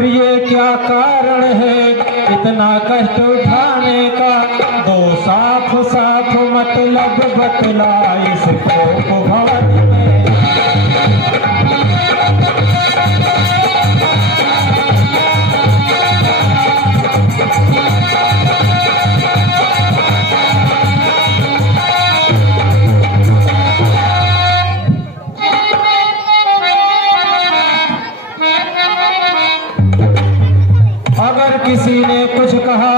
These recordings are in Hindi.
प्रिय क्या कारण है इतना कष्ट उठाने का? दो साफ साफ मतलब बतला इसको भवानी में। अगर किसी ने कुछ कहा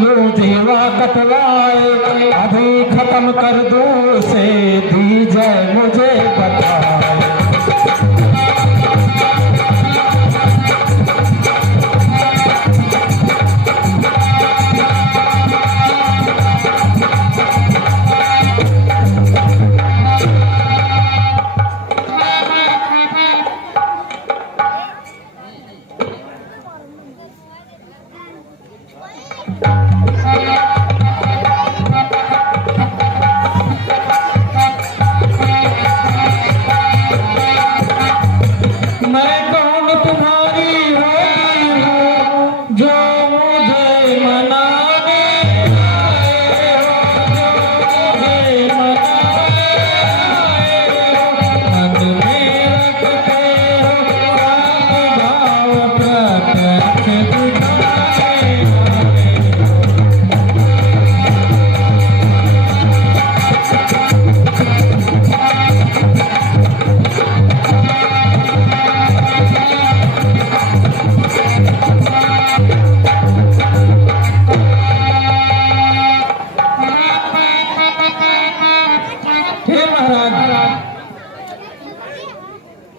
लो जीवा कटवाए, अभी खत्म कर दो से दी जाए मुझे बताए।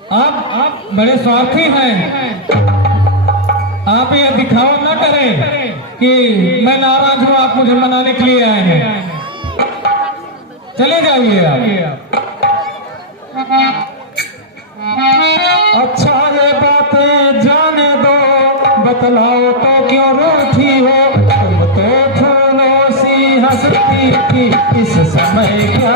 आप बड़े स्वार्थी हैं। आप ये दिखावा न करें कि मैं नाराज हूं, आप मुझे मनाने के लिए आए हैं। चले जाइए आप। अच्छा ये बातें जाने दो, बतलाओ तो क्यों रूठी हो? तुम तो फूलों सी हंसती थी, इस समय क्या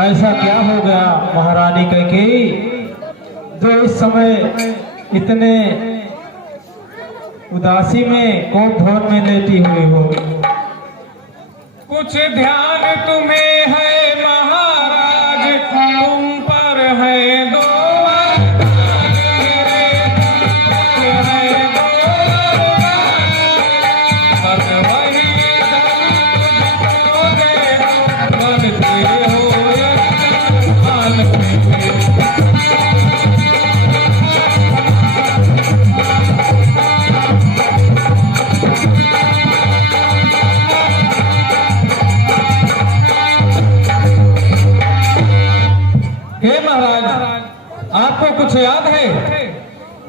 ऐसा क्या हो गया महारानी कैकेयी जो इस समय इतने उदासी में कोप भवन में लेटी हुई हो? कुछ ध्यान तुम्हें है महाराज, तुम पर है दो आपको कुछ याद है?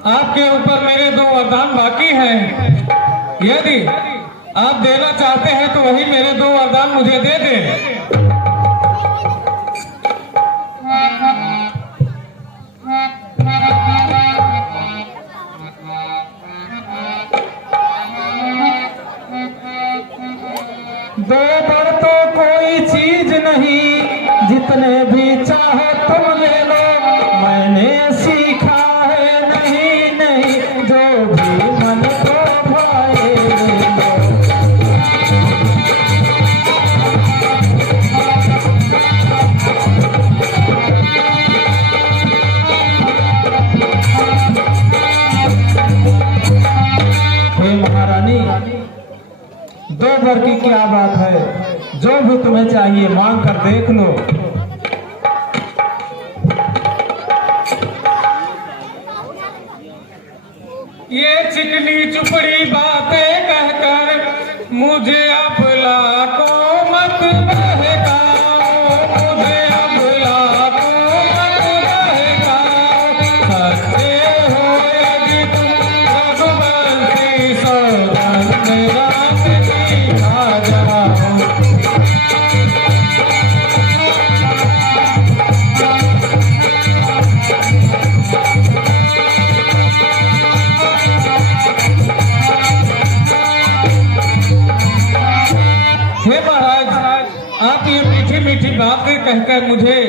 आपके ऊपर मेरे दो वरदान बाकी हैं। यदि आप देना चाहते हैं तो वही मेरे दो वरदान मुझे दे दें। दो बर तो कोई चीज नहीं, जितने भी चाहो तुम ले लो। मैंने सीखा है नहीं नहीं, जो भी मन को भाए महारानी, दो भर की क्या बात है? जो भी तुम्हें चाहिए मांग कर देख लो। ये चिकनी चुपड़ी बातें कहकर मुझे अबला को मत बहकाओ, मुझे अबला को मत बहकाओ। सच्चे हो यदि कहकर मुझे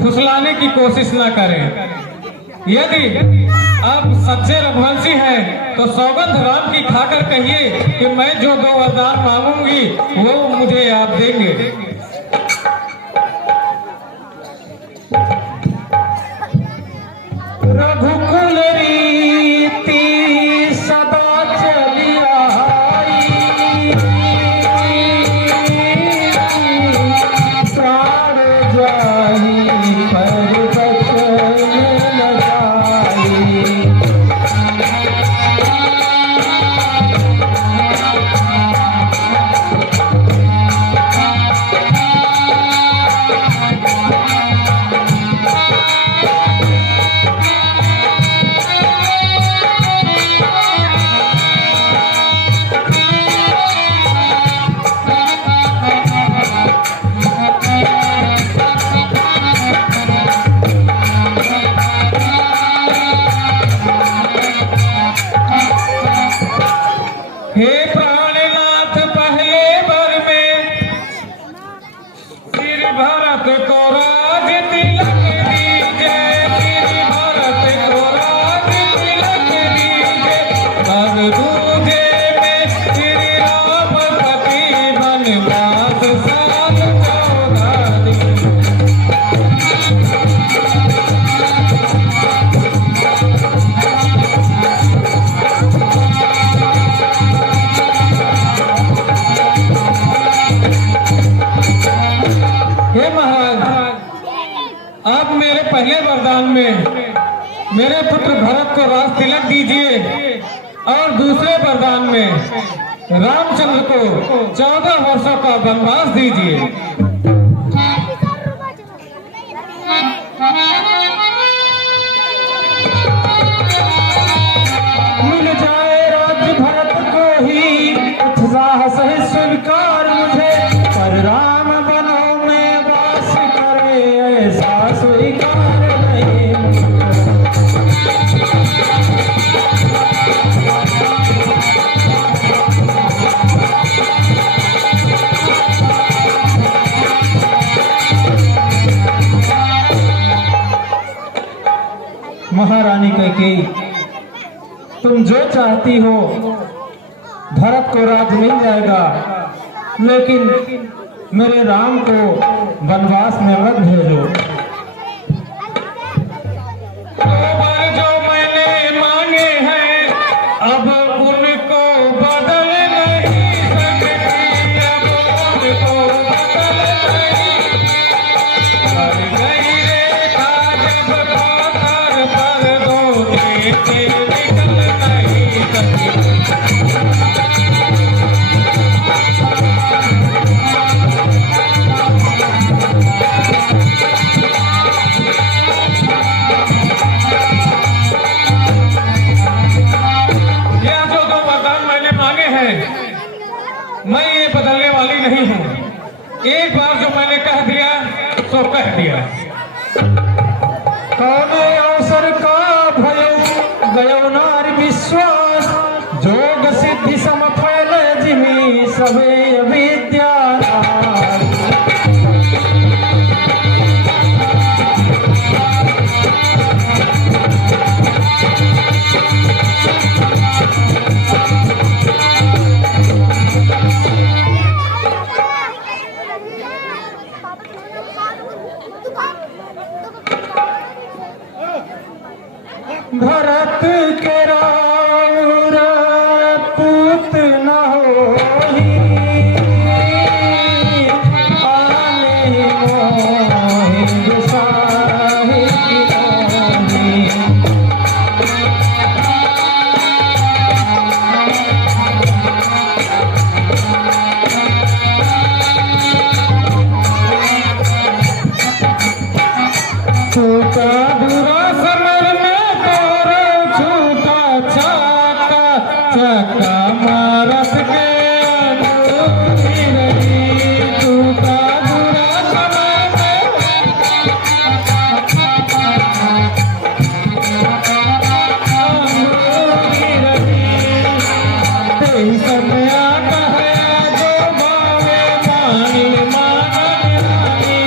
फुसलाने की कोशिश ना करें। यदि आप सच्चे रघुवंशी हैं तो सौगंध राम की खाकर कहिए कि मैं जो 2 वरदान मांगूंगी वो मुझे आप देंगे। रघुकुल रीति सदा चली आई, प्राण जाहि पर बचन न जाई। हे प्राणनाथ पहले बर में श्री भरत को राज तिलक दीजे, श्री भरत को राज तिलक दीजे। अब दूजे में श्री राम पति वनवास साल 14 दिन। हे महाराज, आप मेरे पहले वरदान में मेरे पुत्र भरत को राज तिलक दीजिए और दूसरे वरदान में रामचंद्र को 14 वर्षों का वनवास दीजिए। मिल जाए राज्य भरत को ही उत्साह सहित स्वीकार मुझे, पर राम बनों में वास करे ऐसा स्वीकार नहीं। महारानी कैकेयी, तुम जो चाहती हो भरत को राज मिल जाएगा, लेकिन मेरे राम को वनवास में मत भेजो। जो मैंने मांगे हैं अब उनको बदल नहीं सकती, अब उनको बदल नहीं। कर गई रेखा जब पाकर पर दो देखे निकल नहीं सकती। मैं ये बदलने वाली नहीं हूँ। एक बार जो मैंने कह दिया सो कह दिया। कौन अवसर का भयो गयो नारी विश्वास, जोग सिद्धि सम फल जिमी सबे विद्या। भरत के राउर पूत न होही, आने मोहि गोसाहि की मोहि। छूटा दूरा समर में तोरे छूटा चाका, चक्का मारत के अनूठी रही। छूटा दूरा समर में अनूठी रही। तेई समय कहे जो भावे पानी मानन रानी।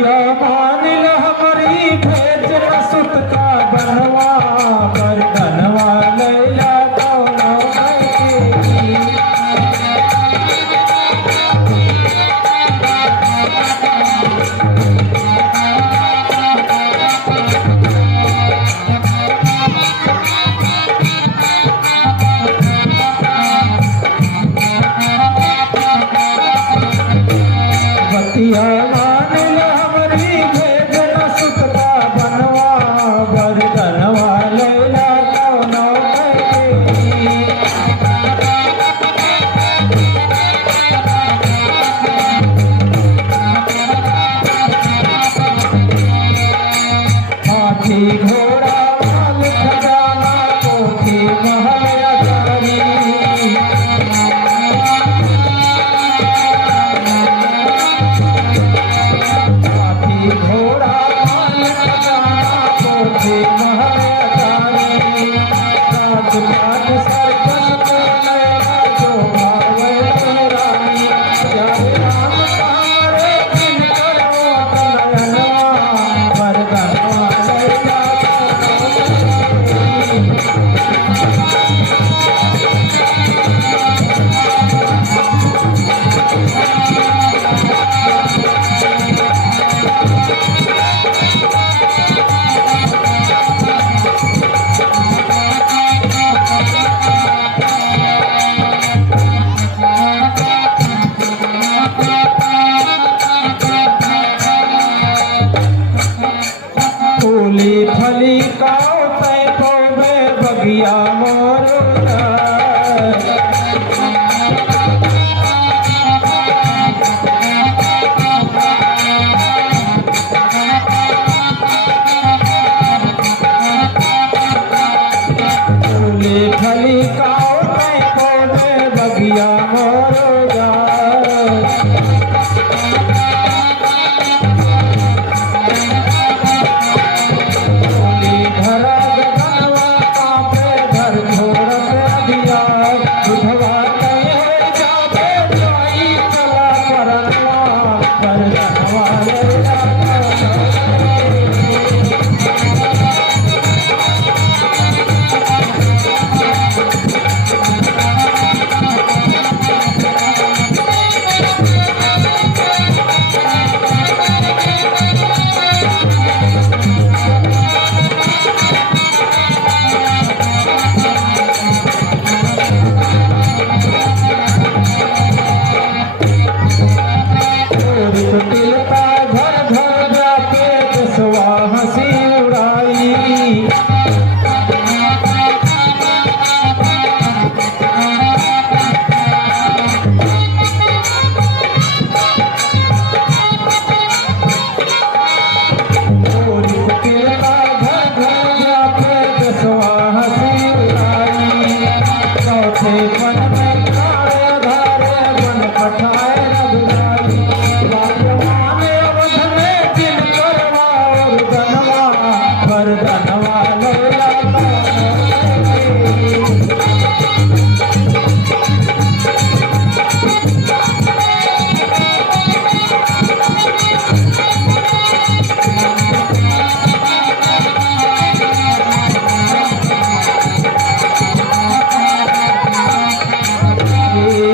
बतिया मानिल हमारी भेज न सुत का बनवा पर धनवा लैला कौनो गई। बतिया मानिल हमारी भेज न सुत का बनवा पर धनवा लैला कौनो गई। हाथी घोड़ा माल खजाना कोठी महल अटारी। हाथी घोड़ा माल खजाना कोठी महल अटारी। राजपाट सरकस को नैना जो भावे रानी। जय राम तारे दिन करो नयनवा पर धनवा लैला फूली फली काओ तै तो वे बगिया मोरुरा। फूली फली काओ तै तो वे बगिया मोरुरा। धरा गगनवा कांपे धर घोर दिया। बुधवा कहे जाबे जाई चला परनवा पर धनवा लैला तिलका घर घर जाके दसवा हंसी उड़ाई। तिलका घर घर जाके दसवा हंसी उड़ाई। चौथे पन में काले धारे बन पठाए रघुराई। भाग्यवान अवध में जिन करवा और धनवा पर धनवा लैला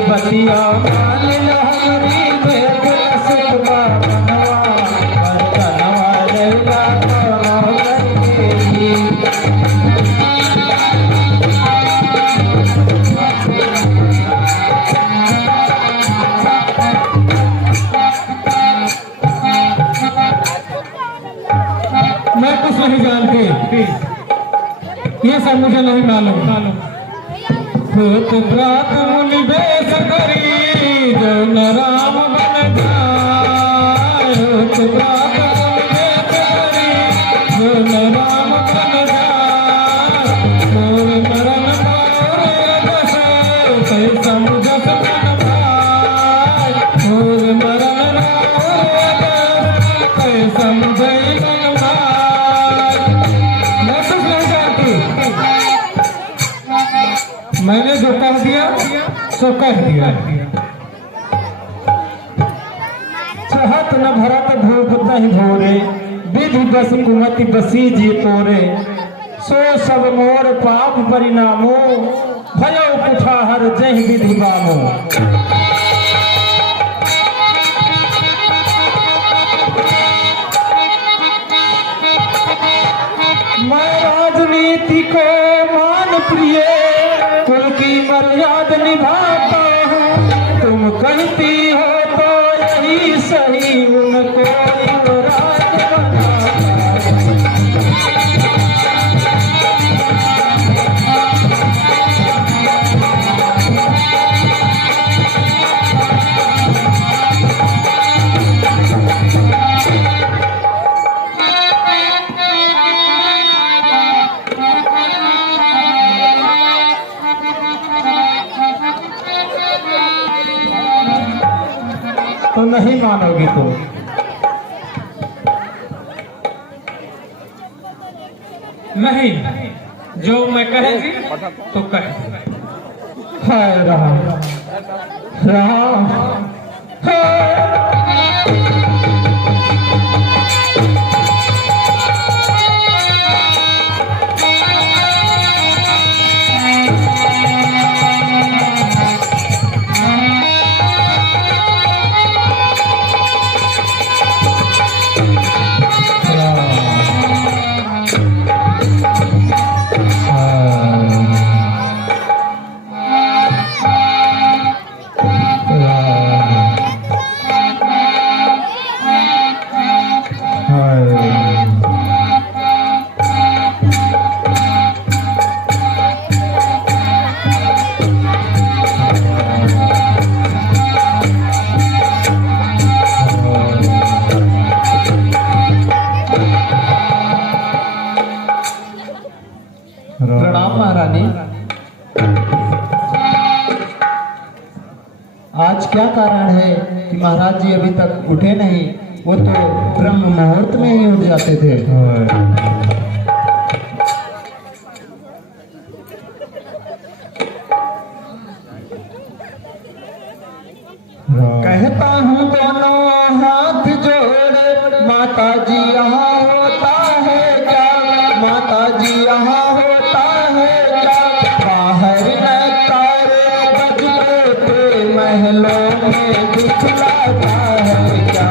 बतिया मानिल हमारी भेज न सुत का बनवा पर धनवा लैला कौनो गई। मैं कुछ नहीं जानती, ये सब मुझे नहीं मालूम। भूत प्रात मुनि बेश करी जो न राम बन जाए। भूत प्रात मुनि बेश करी जो न राम बन जाए। मोर मरण मोर दस तै समुझत मन भाई। मोर मरण मोर दस तै समुझै मन भाई। मैं कुछ नहीं जानती, मैंने जो कह दिया सो कह दिया। सहत न भरत भूप तहि भोरे, विधि बस कुमति बसी जी तोरे। सो सब मोर पाप परिणामो, भयो कुठाहर जहि विधि बामो। मैं राजनीति को मान प्रिय, कुल की मर्यादा निभाता हूँ। तुम कहती हो तो यही सही, उनको युवराज बनाता। तो नहीं मानोगी तुम। नहीं, जो मैं कहेगी तो कहे। हाय राम राम हाय। प्रणाम महारानी। आज क्या कारण है कि महाराज जी अभी तक उठे नहीं? वो तो ब्रह्म मुहूर्त में ही उठ जाते थे। कहता हूँ दोनों हाथ जोड़े, माता जी यहाँ होता है क्या? माता जी यहाँ होता है क्या? बाहर न तारे बजते थे, महलों में दिखलाता है क्या?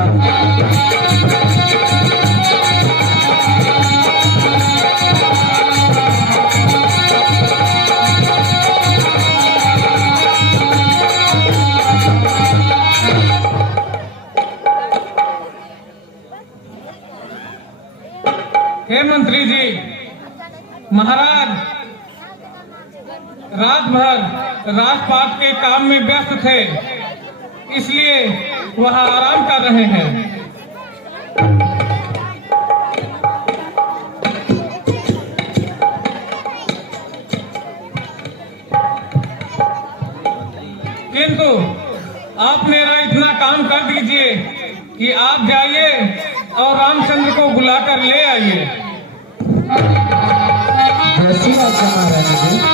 हे मंत्री जी, महाराज रात भर राजपाट के काम में व्यस्त थे, इसलिए वह आराम कर रहे हैं। किंतु आप मेरा इतना काम कर दीजिए कि आप जाइए और रामचंद्र को बुलाकर ले आइए। जैसी आज्ञा महारानी जी।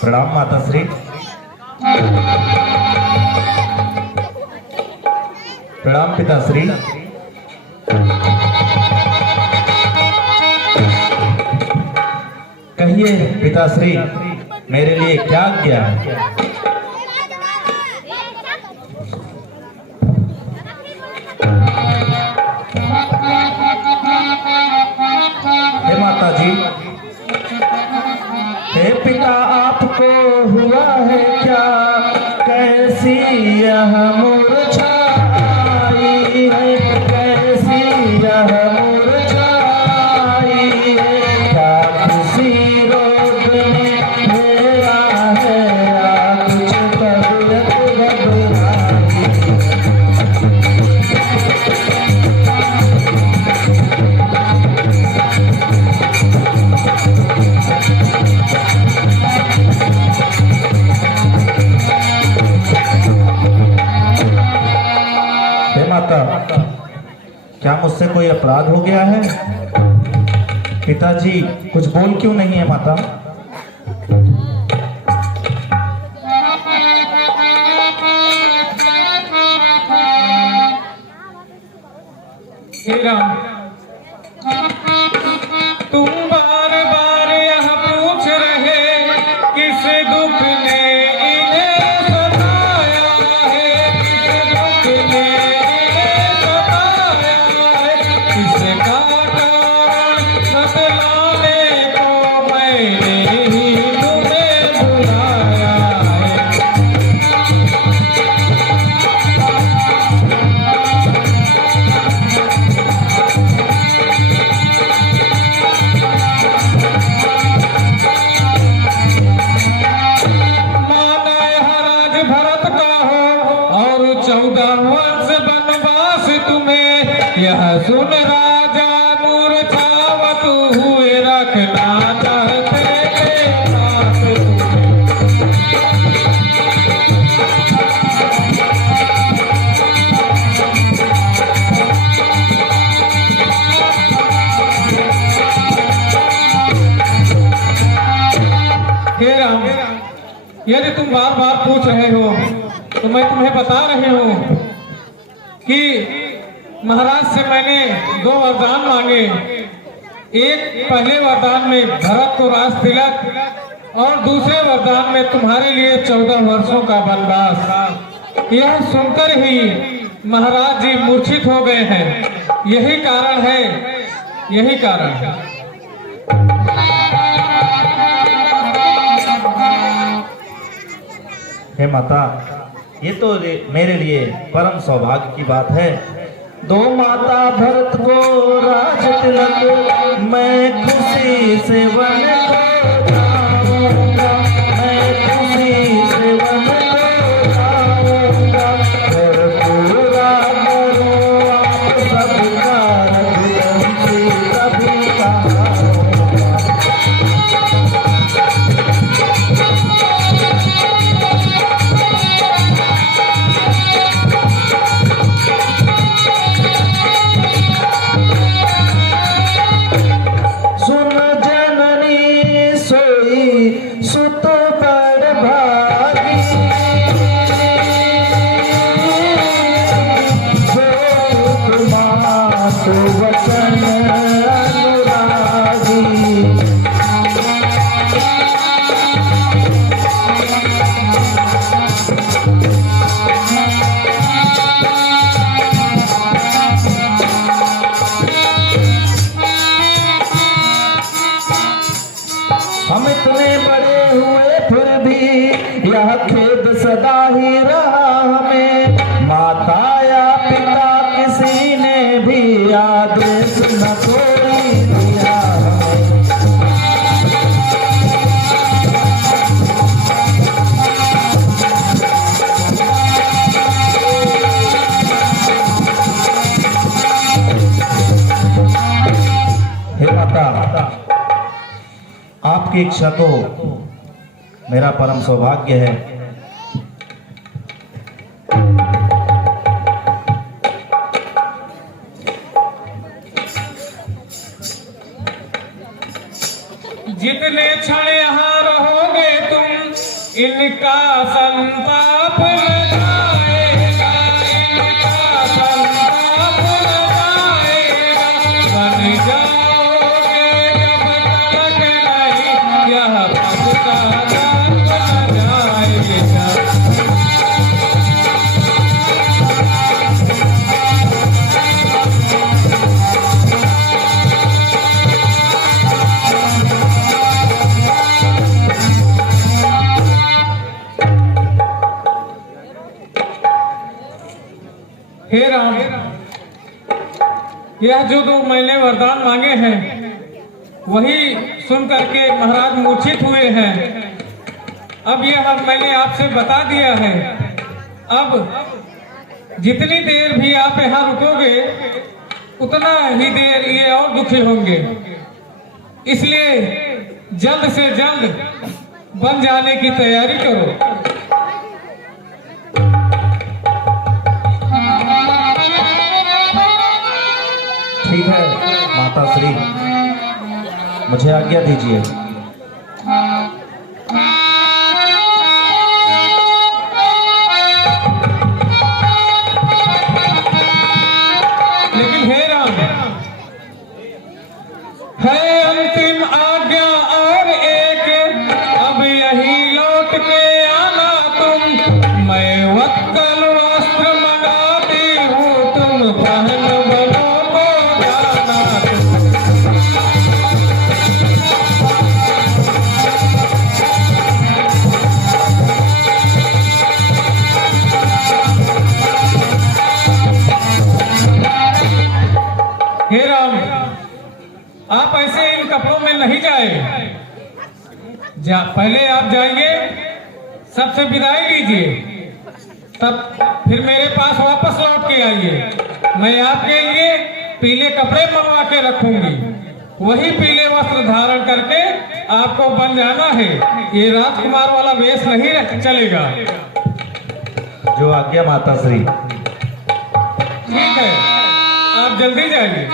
प्रणाम माता श्री। प्रणाम पिता श्री। कहिए पिता श्री, मेरे लिए क्या आज्ञा? हे माता जी, हे पिता, आपको हुआ है क्या? कैसी यह मूर्छा आई है? कैसी यह क्या मुझसे कोई अपराध हो गया है? पिताजी कुछ बोल क्यों नहीं है माता? हे राम, तुम बार बार यह पूछ रहे किस दुख ने इन्हें सताया है, किस दुख ने इन्हें सताया है, किसका कारण बतलाने को मैंने ही तुम्हें बुलाया है। भरत का हो और 14 वर्ष वनवास तुम्हें, यह सुन राजा मूर्छावत हुए रखना चाहते थे पास तुम्हें। हे राम, यदि तुम बार बार पूछ रहे हो तो मैं तुम्हें बता रही हूँ कि महाराज से मैंने 2 वरदान मांगे। एक पहले वरदान में भरत को राज तिलक और दूसरे वरदान में तुम्हारे लिए 14 वर्षों का वनवास। यह सुनकर ही महाराज जी मूर्छित हो गए हैं। यही कारण है, यही कारण है। हे माता, ये तो मेरे लिए परम सौभाग्य की बात है। 2 माता भरत को राज तिलक, मैं खुशी से वन को जाऊंगा, मैं खुशी से वन को जाऊंगा, और पूरा करो आप सबका रघुवंशी कभी कहा होगा। सुत बड़ भागी, मात वचन अनुरागी। हम इतने बड़े हुए फिर भी यह खेद सदा ही रहा हमें, माता या पिता किसी ने भी आदेश न कोई दिया हमें। हे माता, आपकी इच्छा तो मेरा परम सौभाग्य है। जितने क्षण यहाँ रहोगे तुम, इनका संताप न जाएगा, इनका संताप न जाएगा। बन जाओगे जब तक नहीं, यह पद का नाम न जाएगा। हे राम, यह जो 2 मैंने वरदान मांगे हैं वही सुन करके महाराज मूर्छित हुए हैं। अब यह मैंने आपसे बता दिया है। अब जितनी देर भी आप यहाँ रुकोगे उतना ही देर ये और दुखी होंगे, इसलिए जल्द से जल्द बन जाने की तैयारी करो। माता श्री, मुझे आज्ञा दीजिए। लेकिन हे राम, है अंतिम आज्ञा और एक, अब यही लौट के आना तुम। मैं वत्कल वस्त्र मंगाती हूँ, तुम पहन बनो को जाना तुम। हे राम, आप ऐसे इन कपड़ों में नहीं जाए। पहले आप जाएंगे, सबसे विदाई लीजिए, तब फिर मेरे पास वापस लौट के आइए। मैं आपके लिए पीले कपड़े मंगवा के रखूंगी, वही पीले वस्त्र धारण करके आपको बन जाना है। ये राजकुमार वाला वेश नहीं चलेगा। जो आज्ञा माता श्री। ठीक है, आप जल्दी जाइए।